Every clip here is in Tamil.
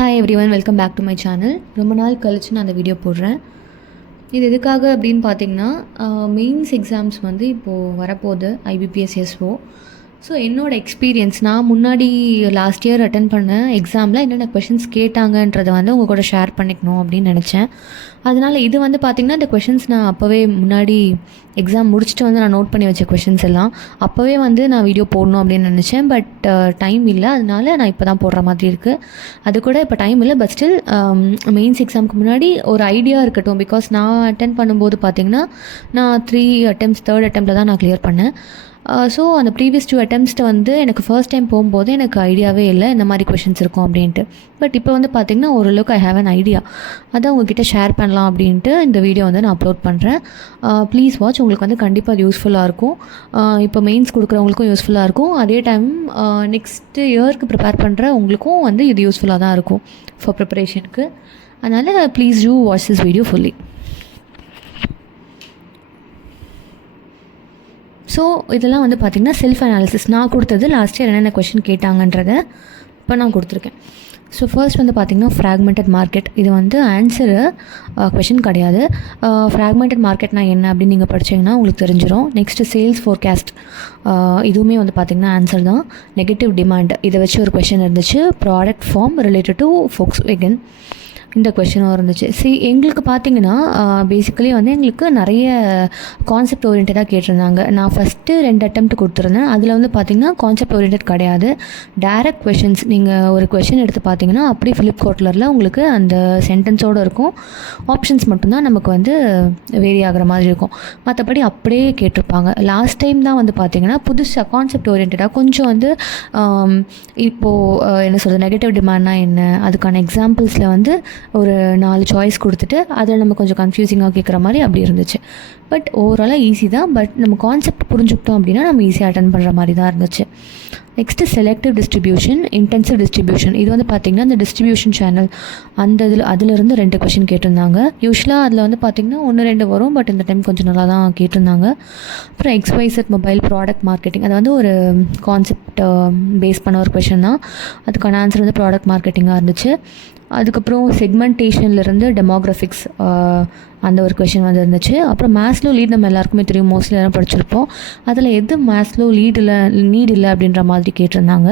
Hi everyone, welcome back to my channel. ரொம்ப நாள் கழிச்சு நான் அந்த வீடியோ போடுறேன். இது எதுக்காக அப்படின்னு பார்த்தீங்கன்னா, மெயின்ஸ் எக்ஸாம்ஸ் வந்து இப்போது வரப்போகுது, ஐபிபிஎஸ் எஸ்ஓ. ஸோ என்னோடய எக்ஸ்பீரியன்ஸ், நான் முன்னாடி லாஸ்ட் இயர் அட்டன் பண்ண எக்ஸாமில் என்னென்ன கொஷின்ஸ் கேட்டாங்கன்றதை வந்து உங்கள் கூட ஷேர் பண்ணிக்கணும் அப்படின்னு நினச்சேன். அதனால் இது வந்து பார்த்திங்கன்னா, இந்த கொஷின்ஸ் நான் அப்போவே முன்னாடி எக்ஸாம் முடிச்சுட்டு வந்து நான் நோட் பண்ணி வச்ச கொஷின்ஸ் எல்லாம் அப்போவே வந்து நான் வீடியோ போடணும் அப்படின்னு நினச்சேன். பட் டைம் இல்லை, அதனால நான் இப்போ தான் போடுற மாதிரி இருக்குது. அது கூட இப்போ டைம் இல்லை, பட் ஸ்டில் மெயின்ஸ் எக்ஸாமுக்கு முன்னாடி ஒரு ஐடியா இருக்கட்டும். பிகாஸ் நான் அட்டன் பண்ணும்போது பார்த்திங்கன்னா, நான் 3 attempts, 3rd attempt தான் நான் கிளியர் பண்ணேன். ஸோ அந்த ப்ரீவியஸ் 2 attempts வந்து எனக்கு ஃபர்ஸ்ட் டைம் போகும்போது எனக்கு ஐடியாவே இல்லை இந்த மாதிரி கொஷின்ஸ் இருக்கும் அப்படின்ட்டு. பட் இப்போ வந்து பார்த்திங்கன்னா ஓரளவுக்கு ஐ ஹேவ் அன் ஐடியா. அதான் உங்ககிட்ட ஷேர் பண்ணலாம் அப்படின்ட்டு இந்த வீடியோ வந்து நான் அப்லோட் பண்ணுறேன். Please watch. உங்களுக்கு வந்து கண்டிப்பாக அது யூஸ்ஃபுல்லாக இருக்கும். இப்போ மெயின்ஸ் கொடுக்குறவங்களுக்கும் யூஸ்ஃபுல்லாக இருக்கும். அதே டைம் நெக்ஸ்ட்டு இயருக்கு ப்ரிப்பேர் பண்ணுற உங்களுக்கும் வந்து இது யூஸ்ஃபுல்லாக தான் இருக்கும் ஃபார் ப்ரிப்பரேஷனுக்கு. அதனால் please do watch this video fully. So இதெல்லாம் வந்து பார்த்திங்கன்னா செல்ஃப் அனாலிசிஸ். நான் கொடுத்தது லாஸ்ட் இயர் என்னென்ன கொஷின் கேட்டாங்கன்றதை இப்போ நான் கொடுத்துருக்கேன். ஸோ ஃபர்ஸ்ட் வந்து பார்த்திங்கன்னா ஃப்ராக்மெண்டட் மார்க்கெட். இது வந்து ஆன்சரு கொஷின் கிடையாது. ஃப்ராக்மெண்டட் மார்க்கெட்னா என்ன அப்படின்னு நீங்கள் படிச்சிங்கன்னா உங்களுக்கு தெரிஞ்சிடும். நெக்ஸ்ட்டு சேல்ஸ் ஃபோர்காஸ்ட், இதுவுமே வந்து பார்த்திங்கன்னா ஆன்சர் தான். நெகட்டிவ் டிமாண்ட், இதை வச்சு ஒரு கொஷின் இருந்துச்சு. Product form related to Volkswagen, இந்த கொஷினும் இருந்துச்சு. எங்களுக்கு பார்த்திங்கன்னா பேசிக்கலி வந்து எங்களுக்கு நிறைய கான்செப்ட் ஓரியன்டாக கேட்டிருந்தாங்க. நான் ஃபஸ்ட்டு 2 attempt கொடுத்துருந்தேன். அதில் வந்து பார்த்திங்கன்னா கான்செப்ட் ஓரியன்ட் கிடையாது, டைரக்ட் கொஷின்ஸ். நீங்கள் ஒரு கொஷின் எடுத்து பார்த்தீங்கன்னா அப்படியே ஃபிலிப் கோட்லரில் உங்களுக்கு அந்த சென்டென்ஸோடு இருக்கும். ஆப்ஷன்ஸ் மட்டும்தான் நமக்கு வந்து வேரி ஆகிற மாதிரி இருக்கும். மற்றபடி அப்படியே கேட்டிருப்பாங்க. லாஸ்ட் டைம் தான் வந்து பார்த்திங்கன்னா புதுசாக கான்செப்ட் ஓரியன்டாக கொஞ்சம் வந்து இப்போது என்ன சொல்கிறது, நெகட்டிவ் டிமாண்ட்னா என்ன, அதுக்கான எக்ஸாம்பிள்ஸில் வந்து ஒரு 4 சாய்ஸ் கொடுத்துட்டு அதில் நம்ம கொஞ்சம் கன்ஃபியூசிங்காக கேட்குற மாதிரி அப்படி இருந்துச்சு. பட் ஓவராலாக ஈஸி தான். பட் நம்ம கான்செப்ட் புரிஞ்சுக்கிட்டோம் அப்படின்னா நம்ம ஈஸியாக அட்டன் பண்ணுற மாதிரி தான் இருந்துச்சு. Next selective distribution, intensive distribution. இது வந்து பார்த்திங்கன்னா இந்த டிஸ்ட்ரிபியூஷன் சேனல் அந்த அதிலிருந்து 2 கொஷின் கேட்டிருந்தாங்க. யூஸ்வலாக அதில் வந்து பார்த்திங்கன்னா 1-2 வரும். பட் இந்த டைம் கொஞ்சம் நல்லா தான் கேட்டிருந்தாங்க. அப்புறம் XYZ மொபைல் ப்ராடக்ட் மார்க்கெட்டிங், அது வந்து ஒரு கான்செப்ட் பேஸ் பண்ண ஒரு கொஷின் தான். அதுக்கான ஆன்சர் வந்து ப்ராடக்ட் மார்க்கெட்டிங்காக இருந்துச்சு. அதுக்கப்புறம் செக்மெண்டேஷன்லேருந்து டெமோக்ராஃபிக்ஸ், அந்த ஒரு கொஷின் வந்து இருந்துச்சு. அப்புறம் மேத்ஸ்லோ லீட் நம்ம எல்லாருக்குமே தெரியும், மோஸ்ட்லி எல்லாம் படிச்சிருப்போம். அதில் எது மேத்ஸ்லோ நீட் இல்லை அப்படின்ற மாதிரி கேட்டிருந்தாங்க.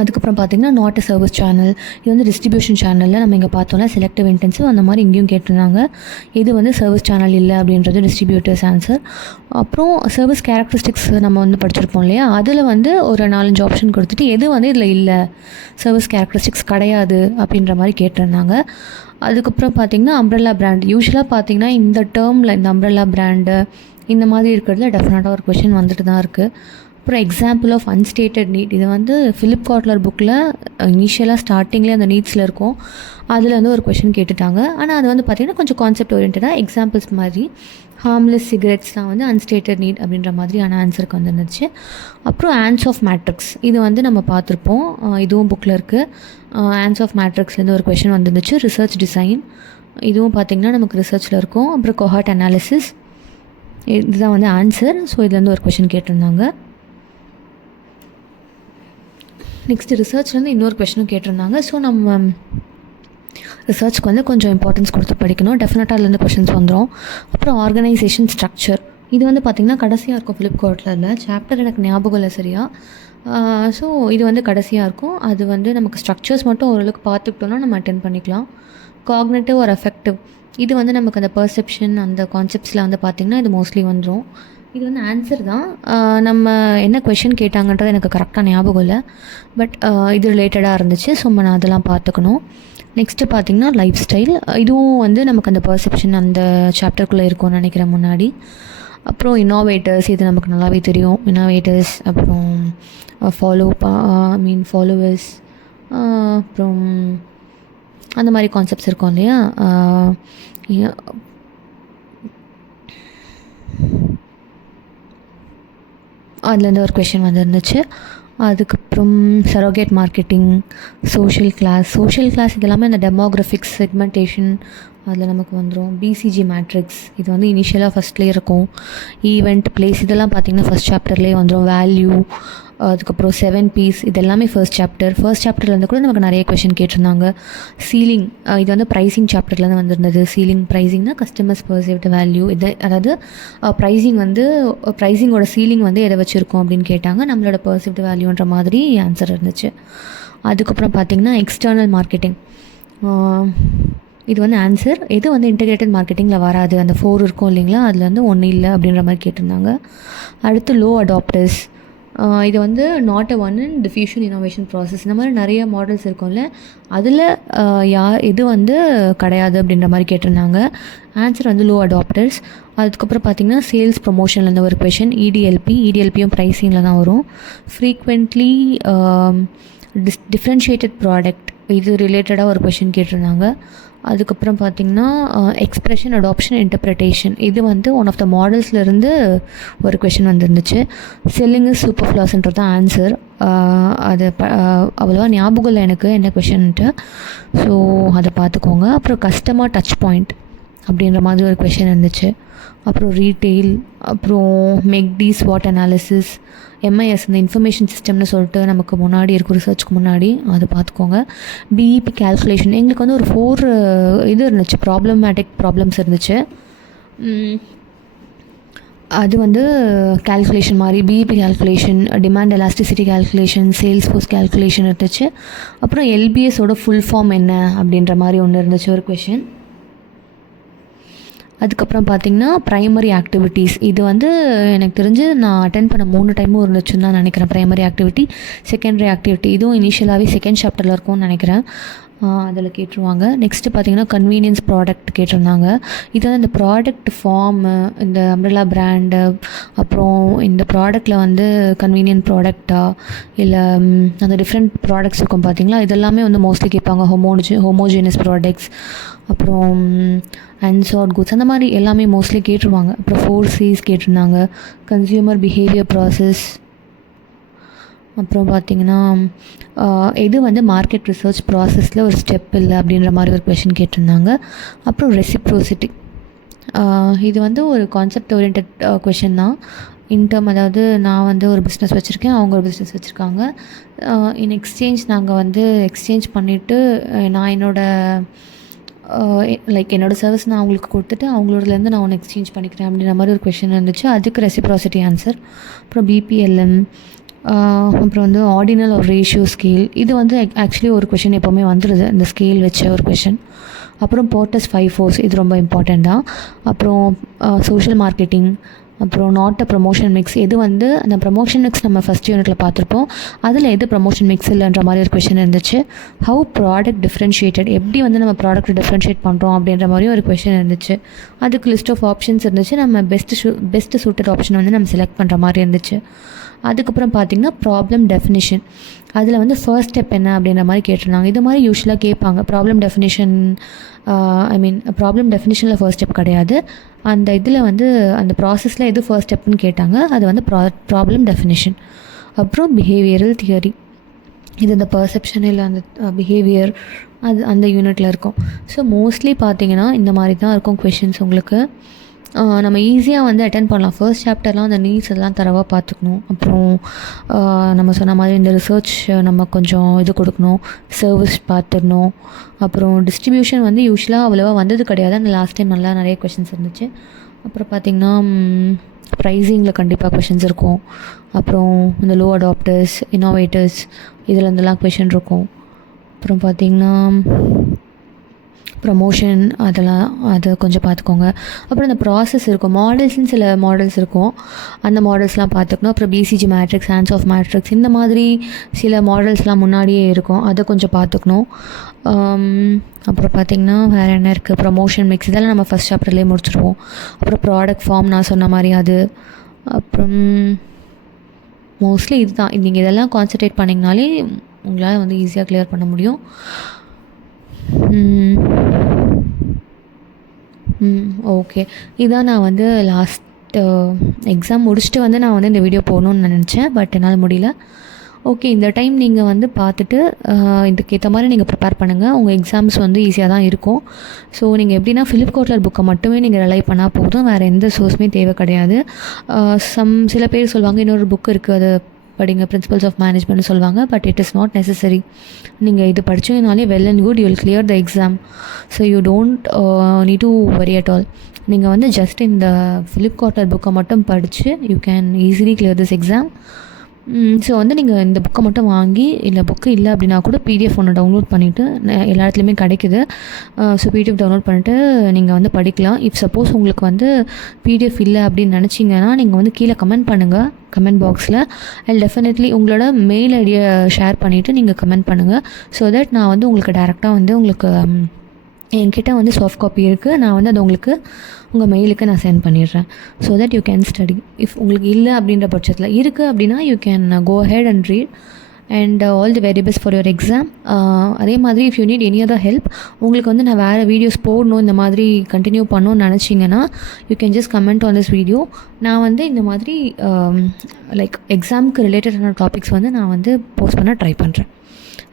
அதுக்கப்புறம் பார்த்திங்கன்னா நாட் அ சர்வீஸ் சேனல், இது வந்து டிஸ்ட்ரிபியூஷன் சேனலில் நம்ம இங்கே பார்த்தோம்னா செலக்டிவ் இன்டென்சிவ் அந்த மாதிரி இங்கேயும் கேட்டிருந்தாங்க. இது வந்து சர்வீஸ் சேனல் இல்லை அப்படின்றது டிஸ்ட்ரிபியூட்டர்ஸ் ஆன்சர். அப்புறம் சர்வீஸ் கேரக்டரிஸ்டிக்ஸ் நம்ம வந்து படிச்சிருப்போம் இல்லையா, அதில் வந்து ஒரு 4-5 ஆப்ஷன் கொடுத்துட்டு எது வந்து இதில் இல்லை, சர்வீஸ் கேரக்டரிஸ்டிக்ஸ் கிடையாது அப்படின்ற மாதிரி கேட்டிருந்தாங்க. அதுக்கப்புறம் பார்த்திங்கன்னா அம்ப்ரெல்லா பிராண்ட். யூஸ்வலாக பார்த்திங்கன்னா இந்த டேர்மில் இந்த அம்ப்ரெல்லா பிராண்டு இந்த மாதிரி இருக்கிறதுல டெஃபினட்டாக ஒரு கொஷின் வந்துட்டு தான் இருக்குது. அப்புறம் எக்ஸாம்பிள் ஆஃப் அன்ஸ்டேட்டட் நீட், இது வந்து ஃபிலிப் காட்லர் புக்கில் இனிஷியலாக ஸ்டார்டிங்லேயே அந்த நீட்ஸில் இருக்கும். அதில் வந்து ஒரு கொஷின் கேட்டுட்டாங்க. ஆனால் அது வந்து பார்த்திங்கன்னா கொஞ்சம் கான்செப்ட் ஓரியன்டாக எக்ஸாம்பிள்ஸ் மாதிரி. ஹார்ம்லெஸ் சிகரெட்ஸ் தான் வந்து அன்ஸ்டேட்டட் நீட் அப்படின்ற மாதிரியான ஆன்சருக்கு வந்துருந்துச்சு. அப்புறம் ஆன்ஸ் ஆஃப் மேட்ரிக்ஸ், இது வந்து நம்ம பார்த்துருப்போம், இதுவும் புக்கில் இருக்குது. ஆன்ஸ் ஆஃப் மேட்ரிக்ஸ்லேருந்து ஒரு கொஷின் வந்துருந்துச்சு. ரிசர்ச் டிசைன், இதுவும் பார்த்திங்கன்னா நமக்கு ரிசர்ச்சில் இருக்கும். அப்புறம் கோஹார்ட் அனாலிசிஸ், இதுதான் வந்து ஆன்சர். ஸோ இதுலேருந்து ஒரு கொஷின் கேட்டிருந்தாங்க. நெக்ஸ்ட்டு ரிசர்ச்லேருந்து இன்னொரு கொஷினும் கேட்டிருந்தாங்க. ஸோ நம்ம ரிசர்ச்க்கு வந்து கொஞ்சம் இம்பார்ட்டன்ஸ் கொடுத்து படிக்கணும். டெஃபினட்டாக அதுலேருந்து கொஷின்ஸ் வந்துடும். அப்புறம் ஆர்கனைசேஷன் ஸ்ட்ரக்சர், இது வந்து பார்த்திங்கன்னா கடைசியாக இருக்கும் ஃபிலிப் கோட்லரில். சாப்டர் எனக்கு ஞாபகம் இல்லை சரியா. ஸோ இது வந்து கடைசியாக இருக்கும். அது வந்து நமக்கு ஸ்ட்ரக்சர்ஸ் மட்டும் ஓரளவுக்கு பார்த்துக்கிட்டோன்னா நம்ம அட்டென்ட் பண்ணிக்கலாம். காக்னேட்டிவ் ஆர் அஃபெக்டிவ், இது வந்து நமக்கு அந்த பர்செப்ஷன் அந்த கான்செப்ட்ஸில் வந்து பார்த்திங்கன்னா இது மோஸ்ட்லி வந்துடும். இது வந்து ஆன்சர் தான். நம்ம என்ன கொஷின் கேட்டாங்கன்றது எனக்கு கரெக்டாக ஞாபகம் இல்லை. பட் இது ரிலேட்டடாக இருந்துச்சு. ஸோ நான் அதெல்லாம் பார்த்துக்கணும். நெக்ஸ்ட்டு பார்த்திங்கன்னா லைஃப் ஸ்டைல், இதுவும் வந்து நமக்கு அந்த பர்செப்ஷன் அந்த சாப்டருக்குள்ளே இருக்கும்னு நினைக்கிறேன் முன்னாடி. அப்புறம் இன்னோவேட்டர்ஸ், இது நமக்கு நல்லாவே தெரியும். இன்னோவேட்டர்ஸ், அப்புறம் ஃபாலோவர்ஸ், அப்புறம் அந்த மாதிரி கான்செப்ட்ஸ் இருக்கும் இல்லையா. அதுலேருந்து ஒரு கொஷின் வந்துருந்துச்சு. அதுக்கப்புறம் சரோகேட் மார்க்கெட்டிங், சோஷியல் கிளாஸ் இதெல்லாமே அந்த டெமோக்ராஃபிக்ஸ், செக்மெண்டேஷன் அதில் நமக்கு வந்துடும். பிசிஜி மேட்ரிக்ஸ், இது வந்து இனிஷியலாக ஃபஸ்ட்லேயே இருக்கும். ஈவெண்ட், பிளேஸ், இதெல்லாம் பார்த்திங்கன்னா ஃபஸ்ட் சாப்டர்லேயே வந்துடும். வேல்யூ, அதுக்கப்புறம் 7 P's இது எல்லாமே ஃபர்ஸ்ட் சாப்டர்லேருந்து கூட நமக்கு நிறைய கொஷின் கேட்டிருந்தாங்க. சீலிங் இது வந்து ப்ரைஸிங் சாப்டர்லேருந்து வந்திருந்தது. சீலிங் ப்ரைஸிங்னா கஸ்டமர்ஸ் பர்சீவ்டு வேல்யூ, இது அதாவது ப்ரைஸிங் வந்து ப்ரைஸிங்கோட சீலிங் வந்து எதை வச்சுருக்கோம் அப்படின்னு கேட்டாங்க. நம்மளோட பர்சீவ்டு வேல்யூன்ற மாதிரி ஆன்சர் இருந்துச்சு. அதுக்கப்புறம் பார்த்திங்கன்னா எக்ஸ்டர்னல் மார்க்கெட்டிங், இது வந்து ஆன்சர். எது வந்து இன்டெகிரேட்டட் மார்க்கெட்டிங்கில் வராது, அந்த 4 இருக்கும் இல்லைங்களா, அதில் வந்து 1 இல்லை அப்படின்ற மாதிரி கேட்டிருந்தாங்க. அடுத்து லோ அடாப்டர்ஸ், இது வந்து not a one in diffusion innovation process. இந்த மாதிரி நிறைய மாடல்ஸ் இருக்கும்ல, அதில் இது வந்து கிடையாது அப்படின்ற மாதிரி கேட்டிருந்தாங்க. ஆன்சர் வந்து லோ அடாப்டர்ஸ். அதுக்கப்புறம் பார்த்திங்கன்னா சேல்ஸ் ப்ரொமோஷன்லேருந்து ஒரு கொஷின். இடிஎல்பியும் ப்ரைஸிங்கில் தான் வரும். ஃப்ரீக்வெண்ட்லி டிஃப்ரென்ஷியேட்டட் ப்ராடக்ட், இது ரிலேட்டடாக ஒரு கொஷின் கேட்டிருந்தாங்க. அதுக்கப்புறம் பார்த்திங்கன்னா எக்ஸ்ப்ரெஷன் அடாப்ஷன் இன்டர்ப்ரிட்டேஷன், இது வந்து ஒன் ஆஃப் த மாடல்ஸ்லேருந்து ஒரு கொஷின் வந்துருந்துச்சு. செல்லிங் இஸ் சூப்பர் ஃப்ளாஸ்ன்றது தான் ஆன்சர். அது அவ்வளோவா ஞாபகம் இல்லை எனக்கு என்ன கொஷின்ட்டு, ஸோ அதை பார்த்துக்கோங்க. அப்புறம் கஸ்டமர் டச் பாயிண்ட் அப்படின்ற மாதிரி ஒரு கொஷின் இருந்துச்சு. அப்புறம் ரீட்டெயில், அப்புறம் மெக்டி ஸ்வாட் அனாலிசிஸ், எம்ஐஎஸ் இந்த இன்ஃபர்மேஷன் சிஸ்டம்னு சொல்லிட்டு நமக்கு முன்னாடி இருக்கும், ரிசர்ச்சுக்கு முன்னாடி, அதை பார்த்துக்கோங்க. பிஇபி கேல்குலேஷன், எங்களுக்கு வந்து ஒரு 4 இது இருந்துச்சு, ப்ராப்ளம்ஸ் இருந்துச்சு. அது வந்து கேல்குலேஷன் மாதிரி PIB calculation, demand elasticity calculation, sales force calculation இருந்துச்சு. அப்புறம் எல்பிஎஸோட ஃபுல் ஃபார்ம் என்ன அப்படின்ற மாதிரி ஒன்று இருந்துச்சு ஒரு கொஷின். அதுக்கப்புறம் பார்த்திங்கன்னா ப்ரைமரி ஆக்டிவிட்டீஸ், இது வந்து எனக்கு தெரிஞ்சு நான் அட்டென்ட் பண்ண 3 டைமும் இருந்துச்சுன்னு தான் நினைக்கிறேன். ப்ரைமரி ஆக்டிவிட்டி, செகண்டரி ஆக்டிவிட்டி, இதுவும் இனிஷியலாகவே செகண்ட் சாப்டரில் இருக்கும்னு நினைக்கிறேன். அதில் கேட்டுருவாங்க. நெக்ஸ்ட்டு பார்த்திங்கன்னா கன்வீனியன்ஸ் ப்ராடக்ட் கேட்டிருந்தாங்க. இது வந்து இந்த ப்ராடக்ட் ஃபார்மு, இந்த அம்ப்ரெல்லா பிராண்டு, அப்புறம் இந்த ப்ராடக்டில் வந்து கன்வீனியன்ட் ப்ராடக்டா இல்லை அந்த டிஃப்ரெண்ட் ப்ராடக்ட்ஸ் இருக்கும் பார்த்திங்களா, இதெல்லாமே வந்து மோஸ்ட்லி கேட்பாங்க. ஹோமோஜினஸ் ப்ராடக்ட்ஸ், அப்புறம் அன்சார்ட் குட்ஸ், அந்த மாதிரி எல்லாமே மோஸ்ட்லி கேட்டுருவாங்க. அப்புறம் 4 C's கேட்டிருந்தாங்க. கன்சியூமர் பிஹேவியர் ப்ராசஸ், அப்புறம் பார்த்திங்கன்னா எது வந்து மார்க்கெட் ரிசர்ச் ப்ராசஸில் ஒரு ஸ்டெப் இல்லை அப்படின்ற மாதிரி ஒரு கொஷின் கேட்டிருந்தாங்க. அப்புறம் ரெசிப்ரோசிட்டி, இது வந்து ஒரு கான்செப்ட் ஓரியன்ட் கொஷின் தான். இன்டர்ம், அதாவது நான் வந்து ஒரு பிஸ்னஸ் வச்சுருக்கேன், அவங்க ஒரு பிஸ்னஸ் வச்சுருக்காங்க. இன் எக்ஸ்சேஞ்ச் நாங்கள் வந்து எக்ஸ்சேஞ்ச் பண்ணிவிட்டு நான் என்னோடய சர்வீஸ் நான் அவங்களுக்கு கொடுத்துட்டு அவங்களோடலேருந்து நான் ஒன்று எக்ஸ்சேஞ்ச் பண்ணிக்கிறேன் அப்படின்ற மாதிரி ஒரு கொஷின் இருந்துச்சு. அதுக்கு ரெசிப்ராசிட்டி ஆன்சர். அப்புறம் பிபிஎல்எம், அப்புறம் வந்து ஆர்டினல் ஒரு ரேஷியோ ஸ்கேல், இது வந்து ஆக்சுவலி ஒரு கொஷின் எப்போவுமே வந்துடுது, இந்த ஸ்கேல் வச்ச ஒரு கொஷின். அப்புறம் போர்ட்டஸ் 5 Force, இது ரொம்ப இம்பார்ட்டண்ட் தான். அப்புறம் சோஷியல் மார்க்கெட்டிங், அப்புறம் நாட் அ ப்ரமோஷன் மிக்ஸ், இது வந்து அந்த ப்ரமோஷன் மிக்ஸ் நம்ம ஃபஸ்ட் யூனிட்டில் பார்த்துருப்போம், அதில் எது ப்ரமோஷன் மிக்ஸ் இல்லைன்ற மாதிரி ஒரு கொஷின் இருந்துச்சு. ஹவு ப்ராடக்ட் டிஃப்ரென்ஷியேட்டட், எப்படி வந்து நம்ம ப்ராடக்ட் டிஃப்ரென்ஷியேட் பண்ணுறோம் அப்படின்ற மாதிரி ஒரு கொஷின் இருந்துச்சு. அதுக்கு லிஸ்ட் ஆஃப் ஆப்ஷன்ஸ் இருந்துச்சு, நம்ம பெஸ்ட் சூட்டட் ஆப்ஷன் வந்து நம்ம செலக்ட் பண்ணுற மாதிரி இருந்துச்சு. அதுக்கப்புறம் பார்த்திங்கன்னா ப்ராப்ளம் டெஃபினிஷன், அதில் வந்து ஃபர்ஸ்ட் ஸ்டெப் என்ன அப்படின்ற மாதிரி கேட்டிருந்தாங்க. இது மாதிரி யூஸ்வலாக கேட்பாங்க. ப்ராப்ளம் டெஃபினிஷனில் ஃபர்ஸ்ட் ஸ்டெப் கிடையாது, அந்த இதில் வந்து அந்த ப்ராசஸில் எது ஃபர்ஸ்ட் ஸ்டெப்னு கேட்டாங்க, அது வந்து ப்ராப்ளம் டெஃபினிஷன். அப்புறம் பிஹேவியரல் தியரி, இது இந்த பர்செப்ஷன் இல்லை அந்த பிஹேவியர், அது அந்த யூனிட்டில் இருக்கும். ஸோ மோஸ்ட்லி பார்த்திங்கன்னா இந்த மாதிரி தான் இருக்கும் கொஷின்ஸ் உங்களுக்கு. நம்ம ஈஸியாக வந்து அட்டென்ட் பண்ணலாம். ஃபர்ஸ்ட் சாப்டர்லாம் அந்த நீட்ஸ் எல்லாம் தரவாக பார்த்துக்கணும். அப்புறம் நம்ம சொன்ன மாதிரி இந்த ரிசர்ச் நம்ம கொஞ்சம் இது கொடுக்கணும், சர்வீஸ் பார்த்துடணும். அப்புறம் டிஸ்ட்ரிபியூஷன் வந்து யூஸ்வலாக அவ்வளோவா வந்தது கிடையாது, அந்த லாஸ்ட் டைம் நல்லா நிறைய கொஷின்ஸ் இருந்துச்சு. அப்புறம் பார்த்திங்கன்னா ப்ரைஸிங்கில் கண்டிப்பாக கொஷின்ஸ் இருக்கும். அப்புறம் இந்த லோ அடாப்டர்ஸ், இன்னோவேட்டர்ஸ், இதில் இருந்தெல்லாம் கொஷின் இருக்கும். அப்புறம் பார்த்திங்கன்னா ப்ரமோஷன், அது கொஞ்சம் பார்த்துக்கோங்க. அப்புறம் இந்த ப்ராசஸ் இருக்கும், மாடல்ஸ்னு சில மாடல்ஸ் இருக்கும், அந்த மாடல்ஸ்லாம் பார்த்துக்கணும். அப்புறம் பிசிஜி மேட்ரிக்ஸ், ஆன்ஸ் ஆஃப் மேட்ரிக்ஸ், இந்த மாதிரி சில மாடல்ஸ்லாம் முன்னாடியே இருக்கும், அதை கொஞ்சம் பார்த்துக்கணும். அப்புறம் பார்த்திங்கன்னா வேறு என்ன இருக்குது, ப்ரமோஷன் மிக்ஸ், இதெல்லாம் நம்ம ஃபஸ்ட் சாப்டர்லேயே முடிச்சிடுவோம். அப்புறம் ப்ராடக்ட் ஃபார்ம் நான் சொன்ன மாதிரி அது. அப்புறம் மோஸ்ட்லி இதுதான், நீங்கள் இதெல்லாம் கான்சன்ட்ரேட் பண்ணிங்கனாலே உங்களால் வந்து ஈஸியாக கிளியர் பண்ண முடியும். ஓகே, இதான் நான் வந்து லாஸ்ட் எக்ஸாம் முடிச்சுட்டு வந்து நான் வந்து இந்த வீடியோ போகணுன்னு நினச்சேன், பட் என்னால் முடியல. ஓகே, இந்த டைம் நீங்கள் வந்து பார்த்துட்டு இதுக்கேற்ற மாதிரி நீங்கள் ப்ரிப்பேர் பண்ணுங்கள். உங்கள் எக்ஸாம்ஸ் வந்து ஈஸியாக தான் இருக்கும். ஸோ நீங்கள் எப்படின்னா ஃபிலிப் கோட்லர் புக்கை மட்டுமே நீங்கள் ரிலை பண்ணால் போதும், வேறு எந்த சோர்ஸுமே தேவை கிடையாது. சில பேர் சொல்லுவாங்க இன்னொரு புக் இருக்குது, அதை படிங்க, பிரின்சிபல்ஸ் ஆஃப் மேனேஜ்மெண்ட்னு சொல்லுவாங்க. But it is not necessary. நீங்கள் இது படிச்சீங்கனாலே well and good, you will clear the exam. So you don't need to worry at all. நீங்கள் வந்து ஜஸ்ட் இந்த ஃபிலிப் காட்லர் புக்கை மட்டும் படித்து you can easily clear this exam. So வந்து நீங்கள் இந்த புக்கை மட்டும் வாங்கி, இல்லை புக்கு இல்லை அப்படின்னா கூட பிடிஎஃப் ஒன்று டவுன்லோட் பண்ணிவிட்டு, எல்லா இடத்துலையுமே கிடைக்குது. ஸோ பிடிஎஃப் டவுன்லோட் பண்ணிவிட்டு நீங்கள் வந்து படிக்கலாம். இஃப் சப்போஸ் உங்களுக்கு வந்து பிடிஎஃப் இல்லை அப்படின்னு நினச்சிங்கன்னா நீங்கள் வந்து கீழே கமெண்ட் பண்ணுங்கள், கமெண்ட் பாக்ஸில். டெஃபினெட்லி உங்களோட மெயில் ஐடியை ஷேர் பண்ணிவிட்டு நீங்கள் கமெண்ட் பண்ணுங்கள். ஸோ தட் நான் வந்து உங்களுக்கு டேரெக்டாக வந்து உங்களுக்கு என்கிட்ட வந்து சாஃப்ட் காப்பி இருக்குது, நான் வந்து அதை உங்களுக்கு உங்கள் மெயிலுக்கு நான் சென்ட் பண்ணிடுறேன். So that you can study. If உங்களுக்கு இல்லை அப்படின்ற பட்சத்தில் இருக்குது அப்படின்னா you can go ahead and read. And all the very best for your exam. அதே மாதிரி if you need any other help, உங்களுக்கு வந்து நான் வேறு வீடியோஸ் போடணும், இந்த மாதிரி கண்டினியூ பண்ணணும்னு நினச்சிங்கன்னா you can just comment on this video. நான் வந்து இந்த மாதிரி லைக் எக்ஸாமுக்கு ரிலேட்டடான டாபிக்ஸ் வந்து நான் வந்து போஸ்ட் பண்ண ட்ரை பண்ணுறேன்.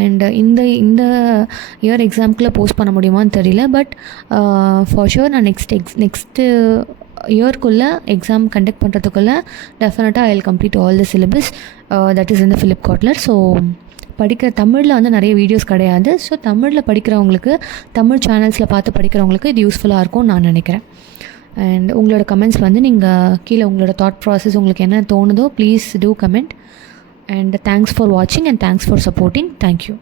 அண்ட் இந்த இயர் எக்ஸாமுக்குள்ளே போஸ்ட் பண்ண முடியுமான்னு தெரியல. பட் ஃபார் ஷுர் நான் நெக்ஸ்ட்டு இயர்க்குள்ளே எக்ஸாம் கண்டக்ட் பண்ணுறதுக்குள்ளே டெஃபினட்டாக I will complete all the syllabus that is in the Philip Kotler. So தமிழில் வந்து நிறைய வீடியோஸ் கிடையாது. ஸோ தமிழில் படிக்கிறவங்களுக்கு, தமிழ் சேனல்ஸில் பார்த்து படிக்கிறவங்களுக்கு இது யூஸ்ஃபுல்லாக இருக்கும்னு நான் நினைக்கிறேன். அண்ட் உங்களோட கமெண்ட்ஸ் வந்து நீங்கள் கீழே உங்களோட தாட் ப்ராசஸ் உங்களுக்கு என்ன தோணுதோ please do comment. And thanks for watching and thanks for supporting. Thank you.